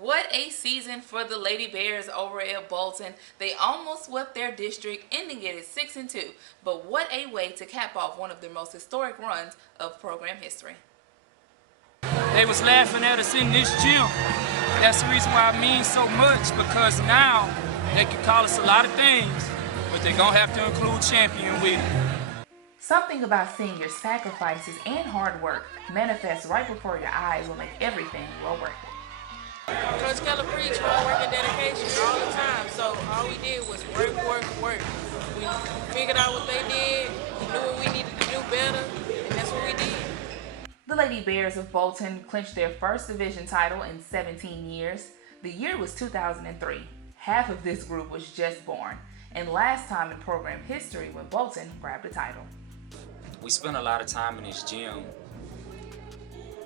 What a season for the Lady Bears over at Bolton. They almost swept their district, ending it at 6-2. But what a way to cap off one of their most historic runs of program history. They was laughing at us in this gym. That's the reason why it means so much, because now they can call us a lot of things, but they're going to have to include champion with it. Something about seeing your sacrifices and hard work manifest right before your eyes will make everything well worth it. Coach Keller preached hard work and dedication all the time, so all we did was work. We figured out what they did, we knew what we needed to do better, and that's what we did. The Lady Bears of Bolton clinched their first division title in 17 years. The year was 2003. Half of this group was just born, and last time in program history when Bolton grabbed the title. We spent a lot of time in this gym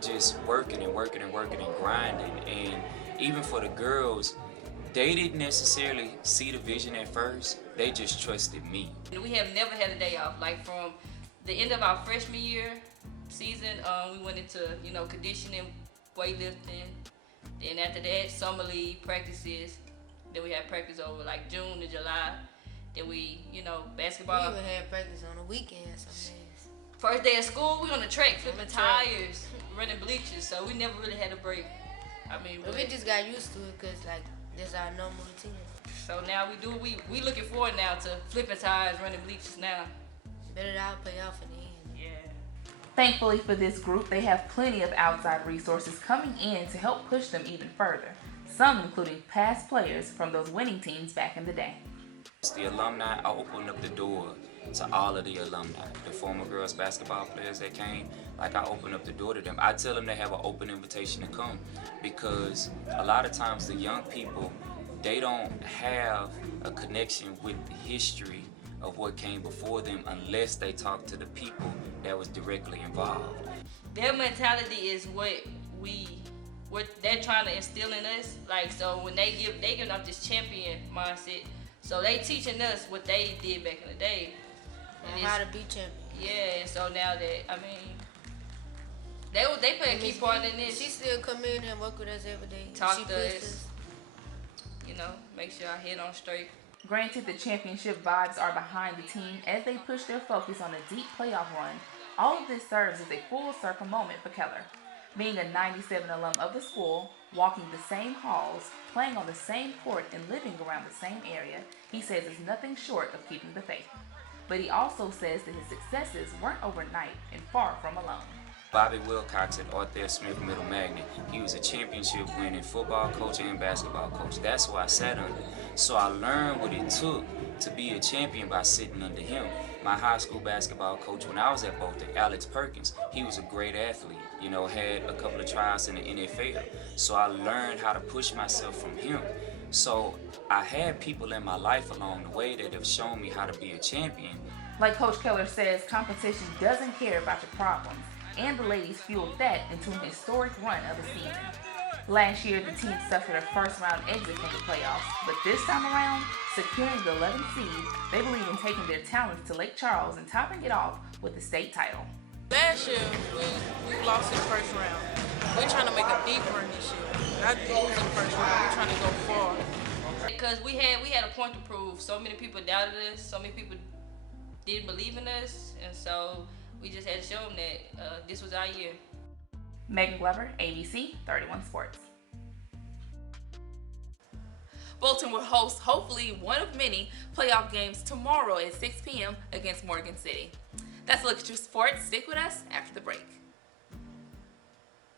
just working and grinding, and even for the girls, they didn't necessarily see the vision at first, they just trusted me. We have never had a day off. Like from the end of our freshman year season, we went into conditioning, weightlifting. Then after that, summer league practices. Then we had practice over like June to July. Then we, basketball. We even had practice on the weekends some days. First day of school, we on the track flipping tires, running bleachers. So we never really had a break. But we just got used to it because that's our normal routine. So now we looking forward now to flipping tires, running bleachers now. Better that I'll pay off in the end. Yeah. Thankfully for this group, they have plenty of outside resources coming in to help push them even further. Some including past players from those winning teams back in the day. The alumni opened up the door to all of the alumni, the former girls basketball players that came. I opened up the door to them. I tell them they have an open invitation to come, because a lot of times the young people, they don't have a connection with the history of what came before them unless they talk to the people that was directly involved. Their mentality is what they're trying to instill in us. So when they give up this champion mindset, so they teaching us what they did back in the day. And how to be champion. Yeah, so now that, they play a key part in this. She still come in and work with us every day. Talk she to us. Make sure our head on straight. Granted, the championship vibes are behind the team as they push their focus on a deep playoff run. All of this serves as a full circle moment for Keller. Being a 97 alum of the school, walking the same halls, playing on the same court, and living around the same area, he says is nothing short of keeping the faith. But he also says that his successes weren't overnight and far from alone. Bobby Wilcox at Arthur Smith Middle Magnet, he was a championship winning football coach and basketball coach. That's who I sat under. So I learned what it took to be a champion by sitting under him. My high school basketball coach when I was at Bolton, Alex Perkins, he was a great athlete, had a couple of tryouts in the NFL. So I learned how to push myself from him. So I had people in my life along the way that have shown me how to be a champion. Like Coach Keller says, competition doesn't care about your problems, and the ladies fueled that into an historic run of the season. Last year, the team suffered a first-round exit from the playoffs, but this time around, securing the 11th seed, they believe in taking their talents to Lake Charles and topping it off with the state title. Last year, we lost in the first round. We're trying to make a deep run this year. Not lose in the first round, we're trying to go far. Because we had a point to prove. So many people doubted us, so many people didn't believe in us, and so we just had to show them that this was our year. Megan Glover, ABC 31 Sports. Bolton will host hopefully one of many playoff games tomorrow at 6 p.m. against Morgan City. That's a look at your sports. Stick with us after the break.